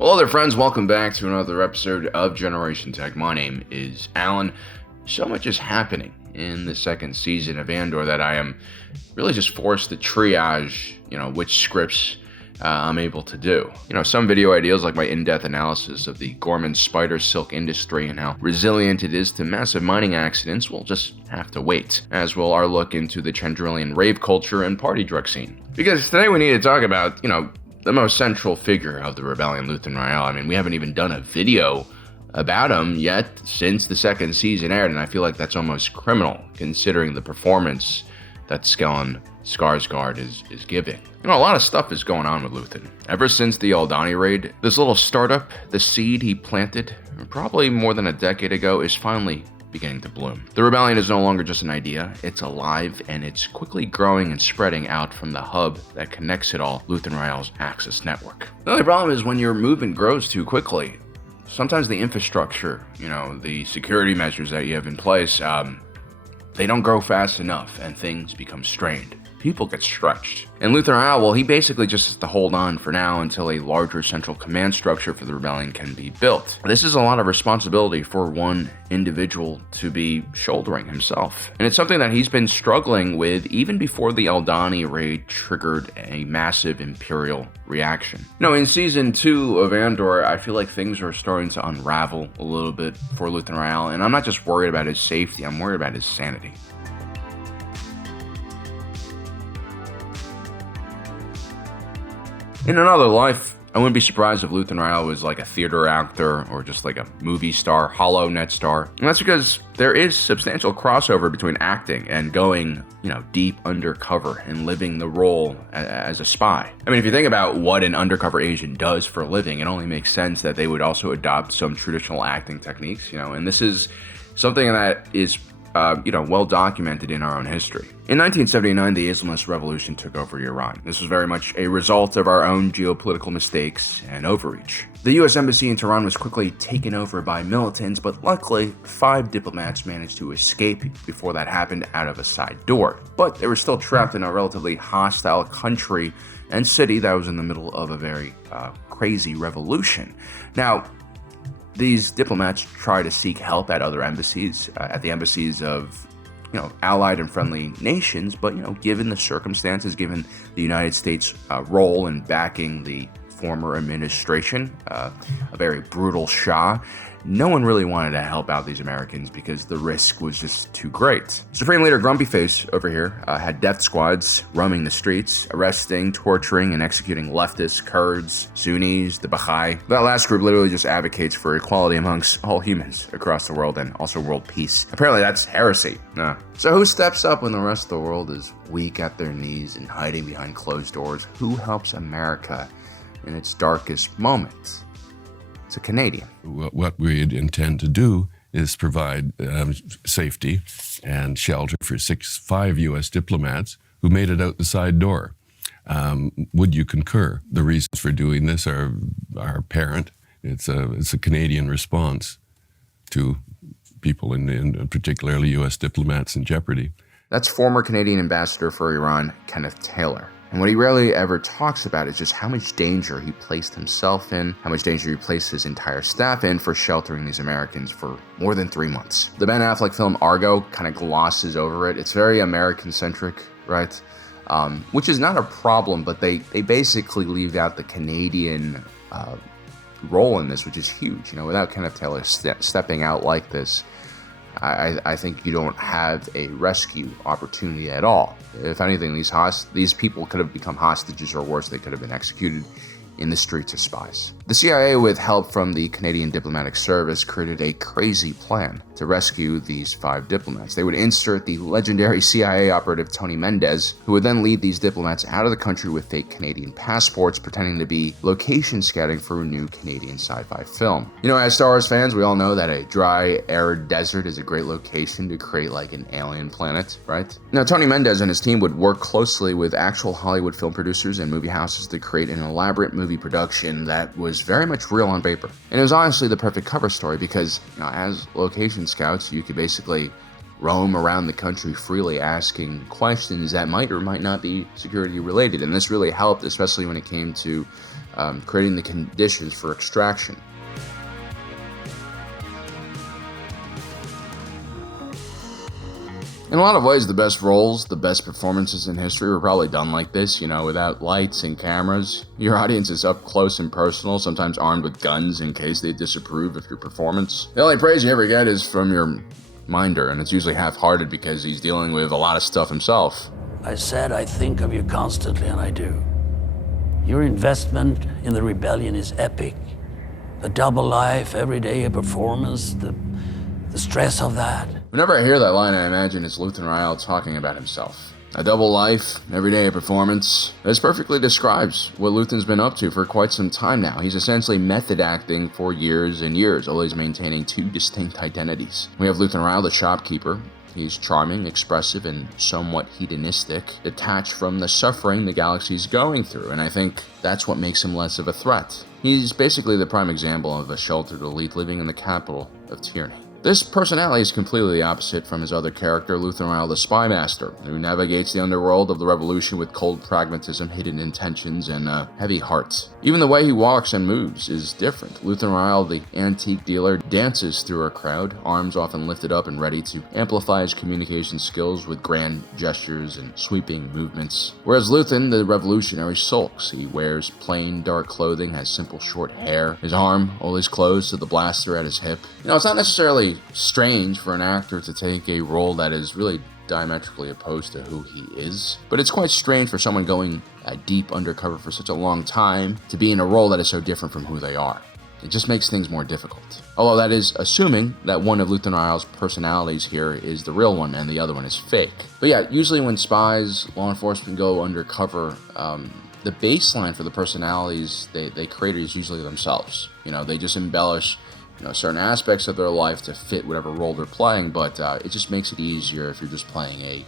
Hello there, friends. Welcome back to another episode of Generation Tech. My name is Alan. So much is happening in the second season of Andor that I am really just forced to triage, which scripts I'm able to do. Some video ideas like my in-depth analysis of the Gorman spider silk industry and how resilient it is to massive mining accidents will just have to wait, as will our look into the Chandrillian rave culture and party drug scene. Because today we need to talk about, the most central figure of the rebellion, Luthen Rael. I mean, we haven't even done a video about him yet since the second season aired, and I feel like that's almost criminal considering the performance that Stellan Skarsgård is giving. A lot of stuff is going on with Luthen. Ever since the Aldhani raid, this little startup, the seed he planted probably more than a decade ago, is finally beginning to bloom. The rebellion is no longer just an idea, it's alive, and it's quickly growing and spreading out from the hub that connects it all, Luthen Rael's Axis network. The only problem is when your movement grows too quickly, sometimes the infrastructure, the security measures that you have in place, they don't grow fast enough and things become strained. People get stretched. And Luthen Rael, well, he basically just has to hold on for now until a larger central command structure for the rebellion can be built. This is a lot of responsibility for one individual to be shouldering himself. And it's something that he's been struggling with even before the Aldhani raid triggered a massive Imperial reaction. In Season 2 of Andor, I feel like things are starting to unravel a little bit for Luthen Rael, and I'm not just worried about his safety, I'm worried about his sanity. In another life, I wouldn't be surprised if Luthen Rael was like a theater actor or just like a movie star, hollow net star. And that's because there is substantial crossover between acting and going, deep undercover and living the role as a spy. I mean, if you think about what an undercover agent does for a living, it only makes sense that they would also adopt some traditional acting techniques, and this is something that is well documented in our own history. In 1979, the Islamist revolution took over Iran. This was very much a result of our own geopolitical mistakes and overreach. The U.S. Embassy in Tehran was quickly taken over by militants, but luckily, 5 diplomats managed to escape before that happened out of a side door. But they were still trapped in a relatively hostile country and city that was in the middle of a very crazy revolution. Now, these diplomats try to seek help at other embassies, at the embassies of, allied and friendly nations, but, given the circumstances, given the United States' role in backing the former administration, a very brutal Shah, no one really wanted to help out these Americans because the risk was just too great. Supreme Leader Grumpy Face over here had death squads roaming the streets, arresting, torturing, and executing leftists, Kurds, Sunnis, the Baha'i. That last group literally just advocates for equality amongst all humans across the world and also world peace. Apparently that's heresy. So who steps up when the rest of the world is weak at their knees and hiding behind closed doors? Who helps America in its darkest moments? It's a Canadian. What we intend to do is provide safety and shelter for 5 U.S. diplomats who made it out the side door. Would you concur? The reasons for doing this are apparent. It's a Canadian response to people, in particularly U.S. diplomats in jeopardy. That's former Canadian ambassador for Iran, Kenneth Taylor. And what he rarely ever talks about is just how much danger he placed himself in, how much danger he placed his entire staff in for sheltering these Americans for more than 3 months. The Ben Affleck film Argo kind of glosses over it. It's very American-centric, right? Which is not a problem, but they basically leave out the Canadian role in this, which is huge. Without Kenneth Taylor stepping out like this, I think you don't have a rescue opportunity at all. If anything, these people could have become hostages, or worse, they could have been executed in the streets as spies. The CIA, with help from the Canadian Diplomatic Service, created a crazy plan to rescue these 5 diplomats. They would insert the legendary CIA operative Tony Mendez, who would then lead these diplomats out of the country with fake Canadian passports, pretending to be location scouting for a new Canadian sci-fi film. As Star Wars fans, we all know that a dry, arid desert is a great location to create like an alien planet, right? Now, Tony Mendez and his team would work closely with actual Hollywood film producers and movie houses to create an elaborate movie production that was very much real on paper. And it was honestly the perfect cover story because, as location scouts, you could basically roam around the country freely asking questions that might or might not be security related. And this really helped, especially when it came to creating the conditions for extraction. In a lot of ways, the best roles, the best performances in history were probably done like this, without lights and cameras. Your audience is up close and personal, sometimes armed with guns in case they disapprove of your performance. The only praise you ever get is from your minder, and it's usually half-hearted because he's dealing with a lot of stuff himself. I said I think of you constantly, and I do. Your investment in the rebellion is epic. The double life, every day a performance, the stress of that. Whenever I hear that line, I imagine it's Luthen Rael talking about himself. A double life, every day a performance. This perfectly describes what Luthen's been up to for quite some time now. He's essentially method acting for years and years, always maintaining two distinct identities. We have Luthen Rael, the shopkeeper. He's charming, expressive, and somewhat hedonistic, detached from the suffering the galaxy's going through, and I think that's what makes him less of a threat. He's basically the prime example of a sheltered elite living in the capital of tyranny. This personality is completely the opposite from his other character, Luthen Rael, the Spy Master, who navigates the underworld of the Revolution with cold pragmatism, hidden intentions, and a heavy heart. Even the way he walks and moves is different. Luthen Rael, the antique dealer, dances through a crowd, arms often lifted up and ready to amplify his communication skills with grand gestures and sweeping movements. Whereas Luthen, the revolutionary, sulks. He wears plain, dark clothing, has simple short hair, his arm always closed to the blaster at his hip. It's not necessarily strange for an actor to take a role that is really diametrically opposed to who he is, but it's quite strange for someone going deep undercover for such a long time to be in a role that is so different from who they are. It just makes things more difficult. Although that is assuming that one of Luthen Rael's personalities here is the real one and the other one is fake. But yeah, usually when spies, law enforcement go undercover, the baseline for the personalities they create is usually themselves. They just embellish certain aspects of their life to fit whatever role they're playing, but it just makes it easier if you're just playing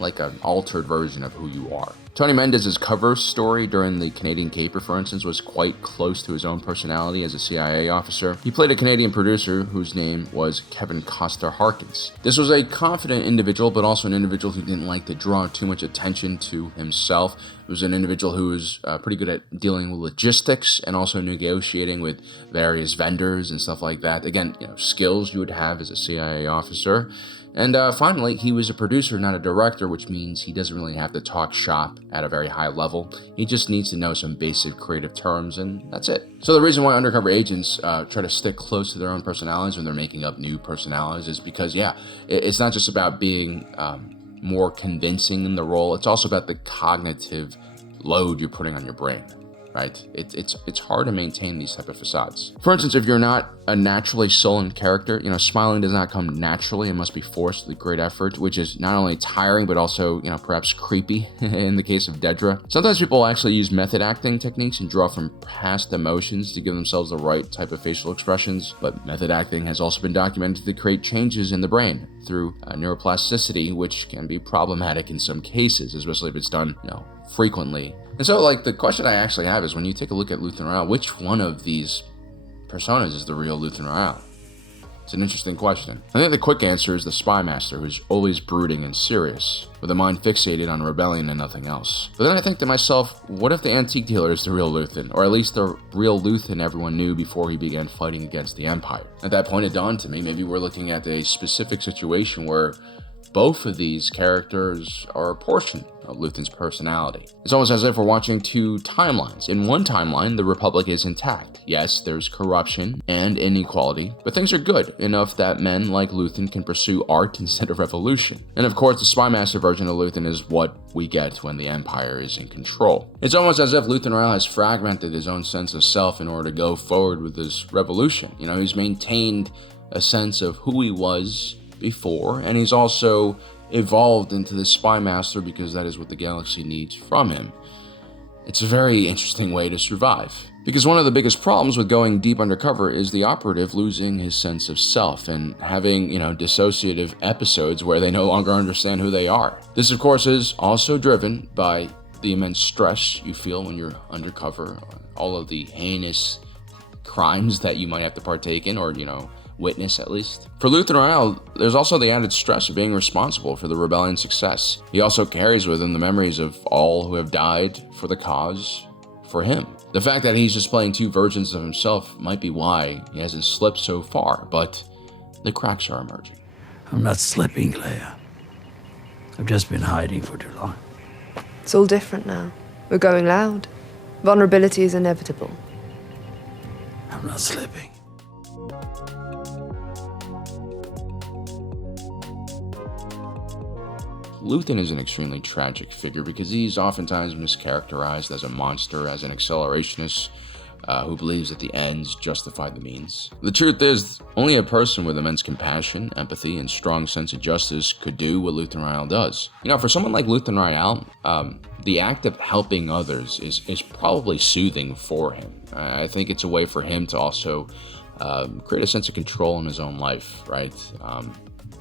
an altered version of who you are. Tony Mendez's cover story during the Canadian Caper, for instance, was quite close to his own personality as a CIA officer. He played a Canadian producer whose name was Kevin Costner Harkins. This was a confident individual, but also an individual who didn't like to draw too much attention to himself. It was an individual who was pretty good at dealing with logistics and also negotiating with various vendors and stuff like that. Again, skills you would have as a CIA officer. And finally, he was a producer, not a director, which means he doesn't really have to talk shop at a very high level. He just needs to know some basic creative terms, and that's it. So the reason why undercover agents try to stick close to their own personalities when they're making up new personalities is because, it's not just about being more convincing in the role. It's also about the cognitive load you're putting on your brain. Right? It's hard to maintain these type of facades. For instance, if you're not a naturally sullen character, smiling does not come naturally. It must be forced with great effort, which is not only tiring, but also, perhaps creepy in the case of Dedra. Sometimes people actually use method acting techniques and draw from past emotions to give themselves the right type of facial expressions. But method acting has also been documented to create changes in the brain through neuroplasticity, which can be problematic in some cases, especially if it's done, frequently. And so, the question I actually have is, when you take a look at Luthen Rael, which one of these personas is the real Luthen Rael? It's an interesting question. I think the quick answer is the Spy Master, who's always brooding and serious, with a mind fixated on rebellion and nothing else. But then I think to myself, what if the antique dealer is the real Luthen, or at least the real Luthen everyone knew before he began fighting against the Empire? At that point, it dawned to me, maybe we're looking at a specific situation where both of these characters are a portion of Luthen's personality. It's almost as if we're watching two timelines. In one timeline, the Republic is intact. Yes, there's corruption and inequality, but things are good enough that men like Luthen can pursue art instead of revolution. And of course, the Spy Master version of Luthen is what we get when the Empire is in control. It's almost as if Luthen Rael has fragmented his own sense of self in order to go forward with this revolution. He's maintained a sense of who he was before, and he's also evolved into the Spy Master because that is what the galaxy needs from him. It's a very interesting way to survive, because one of the biggest problems with going deep undercover is the operative losing his sense of self and having, dissociative episodes where they no longer understand who they are. This, of course, is also driven by the immense stress you feel when you're undercover, all of the heinous crimes that you might have to partake in, or, witness at least. For Luthen Rael, there's also the added stress of being responsible for the rebellion's success. He also carries with him the memories of all who have died for the cause, for him. The fact that he's just playing two versions of himself might be why he hasn't slipped so far, but the cracks are emerging. I'm not slipping, Leia. I've just been hiding for too long. It's all different now. We're going loud. Vulnerability is inevitable. I'm not slipping. Luthen is an extremely tragic figure because he's oftentimes mischaracterized as a monster, as an accelerationist who believes that the ends justify the means. The truth is, only a person with immense compassion, empathy, and strong sense of justice could do what Luthen Rael does. For someone like Luthen Rael, the act of helping others is probably soothing for him. I think it's a way for him to also create a sense of control in his own life, right?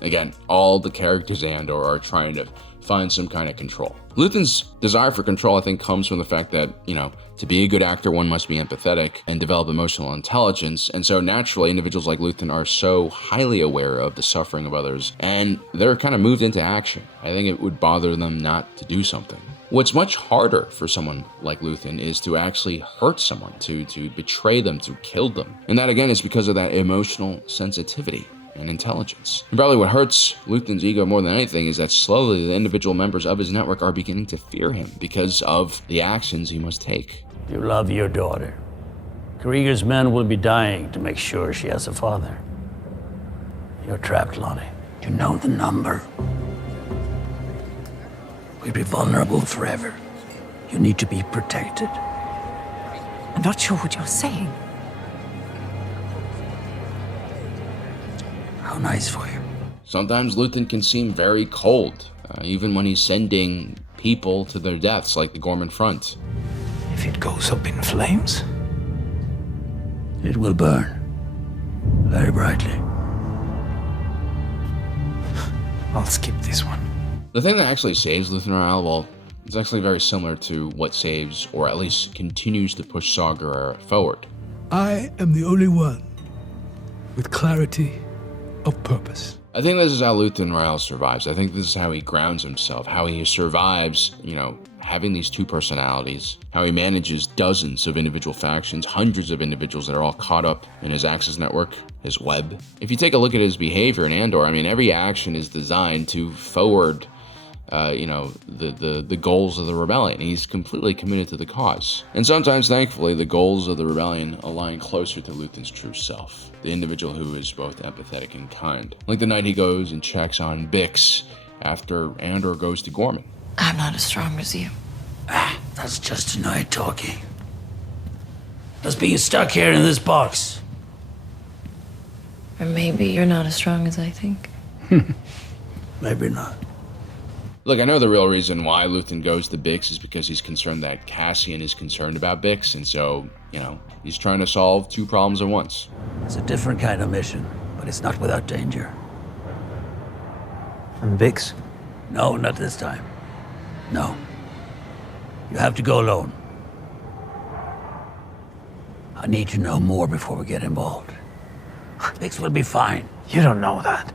Again, all the characters Andor are trying to find some kind of control. Luthen's desire for control, I think, comes from the fact that, to be a good actor, one must be empathetic and develop emotional intelligence. And so naturally, individuals like Luthen are so highly aware of the suffering of others, and they're kind of moved into action. I think it would bother them not to do something. What's much harder for someone like Luthen is to actually hurt someone, to betray them, to kill them. And that, again, is because of that emotional sensitivity and intelligence. And probably what hurts Luthen's ego more than anything is that slowly the individual members of his network are beginning to fear him because of the actions he must take. You love your daughter. Krieger's men will be dying to make sure she has a father. You're trapped, Lonnie. You know the number. We'll be vulnerable forever. You need to be protected. I'm not sure what you're saying. How nice for you. Sometimes Luthen can seem very cold, even when he's sending people to their deaths, like the Gorman Front. If it goes up in flames, It will burn. Very brightly. I'll skip this one. The thing that actually saves Luthen Rael, well, it's actually very similar to what saves, or at least continues to push Saw Gerrera forward. I am the only one with clarity of purpose. I think this is how Luthen Rael survives. I think this is how he grounds himself, how he survives, having these two personalities, how he manages dozens of individual factions, hundreds of individuals that are all caught up in his Axis network, his web. If you take a look at his behavior in Andor, every action is designed to forward the goals of the rebellion. He's completely committed to the cause. And sometimes, thankfully, the goals of the rebellion align closer to Luthen's true self, the individual who is both empathetic and kind. Like the night he goes and checks on Bix after Andor goes to Gorman. I'm not as strong as you. That's just tonight talking. That's being stuck here in this box. Or maybe you're not as strong as I think. Maybe not. Look, I know the real reason why Luthen goes to Bix is because he's concerned that Cassian is concerned about Bix, and so, he's trying to solve two problems at once. It's a different kind of mission, but it's not without danger. And Bix? No, not this time. No. You have to go alone. I need to know more before we get involved. Bix will be fine. You don't know that.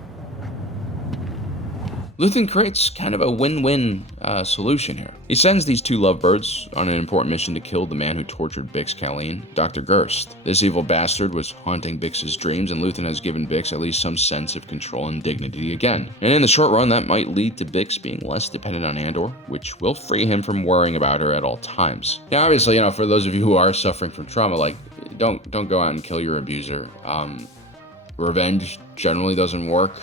Luthen creates kind of a win-win solution here. He sends these two lovebirds on an important mission to kill the man who tortured Bix Caleen, Dr. Gerst. This evil bastard was haunting Bix's dreams, and Luthen has given Bix at least some sense of control and dignity again. And in the short run, that might lead to Bix being less dependent on Andor, which will free him from worrying about her at all times. Now, obviously, for those of you who are suffering from trauma, don't go out and kill your abuser. Revenge generally doesn't work.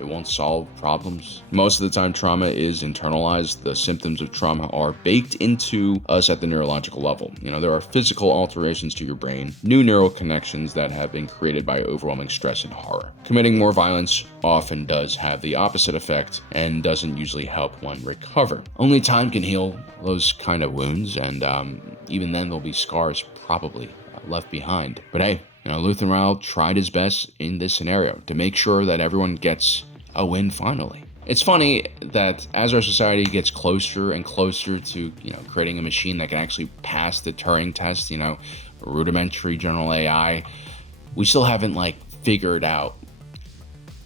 It won't solve problems. Most of the time, trauma is internalized. The symptoms of trauma are baked into us at the neurological level. There are physical alterations to your brain, new neural connections that have been created by overwhelming stress and horror. Committing more violence often does have the opposite effect and doesn't usually help one recover. Only time can heal those kind of wounds, and even then there'll be scars probably left behind. But hey, Luthen Rael tried his best in this scenario to make sure that everyone gets a win finally. It's funny that as our society gets closer and closer to, creating a machine that can actually pass the Turing test, rudimentary general AI, we still haven't figured out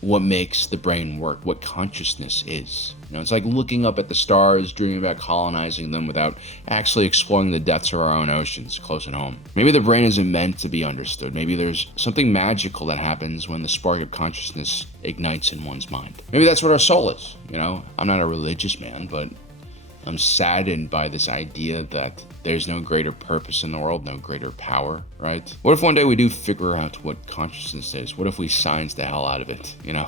what makes the brain work, what consciousness is. You know, it's like looking up at the stars, dreaming about colonizing them without actually exploring the depths of our own oceans close at home. Maybe the brain isn't meant to be understood. Maybe there's something magical that happens when the spark of consciousness ignites in one's mind. Maybe that's what our soul is. You know, I'm not a religious man, but I'm saddened by this idea that there's no greater purpose in the world, no greater power, right? What if one day we do figure out what consciousness is? What if we science the hell out of it, you know?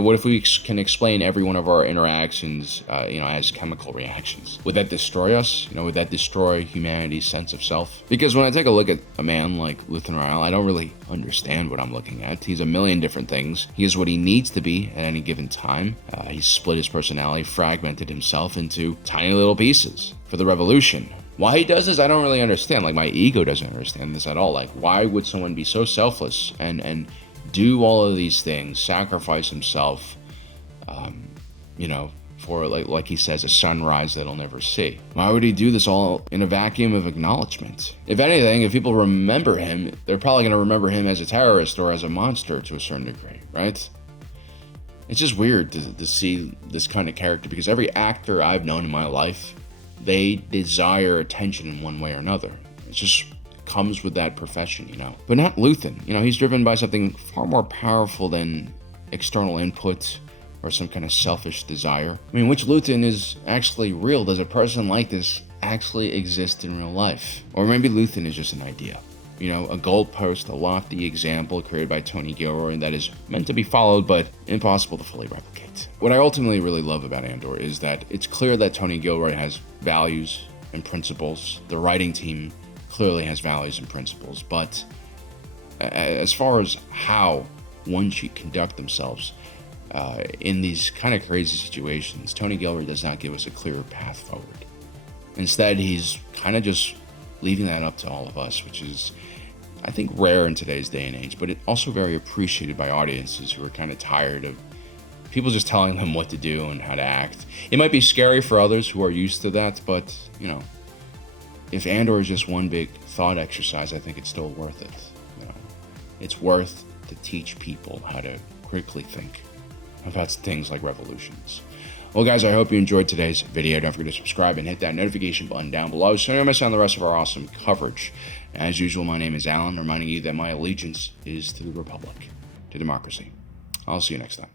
What if we can explain every one of our interactions, as chemical reactions? Would that destroy us? You know, would that destroy humanity's sense of self? Because when I take a look at a man like Luthen Rael, I don't really understand what I'm looking at. He's a million different things. He is what he needs to be at any given time. He's split his personality, fragmented himself into tiny little pieces for the revolution. Why he does this, I don't really understand. Like, my ego doesn't understand this at all. Like, why would someone be so selfless and do all of these things, sacrifice himself, for, like he says, a sunrise that he'll never see? Why would he do this all in a vacuum of acknowledgement? If anything, if people remember him, they're probably going to remember him as a terrorist or as a monster to a certain degree, right? It's just weird to see this kind of character, because every actor I've known in my life, they desire attention in one way or another. It just comes with that profession, you know. But not Luthen. You know, he's driven by something far more powerful than external input or some kind of selfish desire. I mean, which Luthen is actually real? Does a person like this actually exist in real life? Or maybe Luthen is just an idea. You know, a goalpost, a lofty example created by Tony Gilroy that is meant to be followed, but impossible to fully replicate. What I ultimately really love about Andor is that it's clear that Tony Gilroy has values and principles. The writing team clearly has values and principles, but as far as how one should conduct themselves in these kind of crazy situations, Tony Gilroy does not give us a clear path forward. Instead, he's kind of just leaving that up to all of us, which is, I think, rare in today's day and age, but it also very appreciated by audiences who are kind of tired of people just telling them what to do and how to act. It might be scary for others who are used to that, but, you know, if Andor is just one big thought exercise, I think it's still worth it. You know, it's worth to teach people how to critically think about things like revolutions. Well, guys, I hope you enjoyed today's video. Don't forget to subscribe and hit that notification button down below so you don't miss out on the rest of our awesome coverage. As usual, my name is Alan, reminding you that my allegiance is to the Republic, to democracy. I'll see you next time.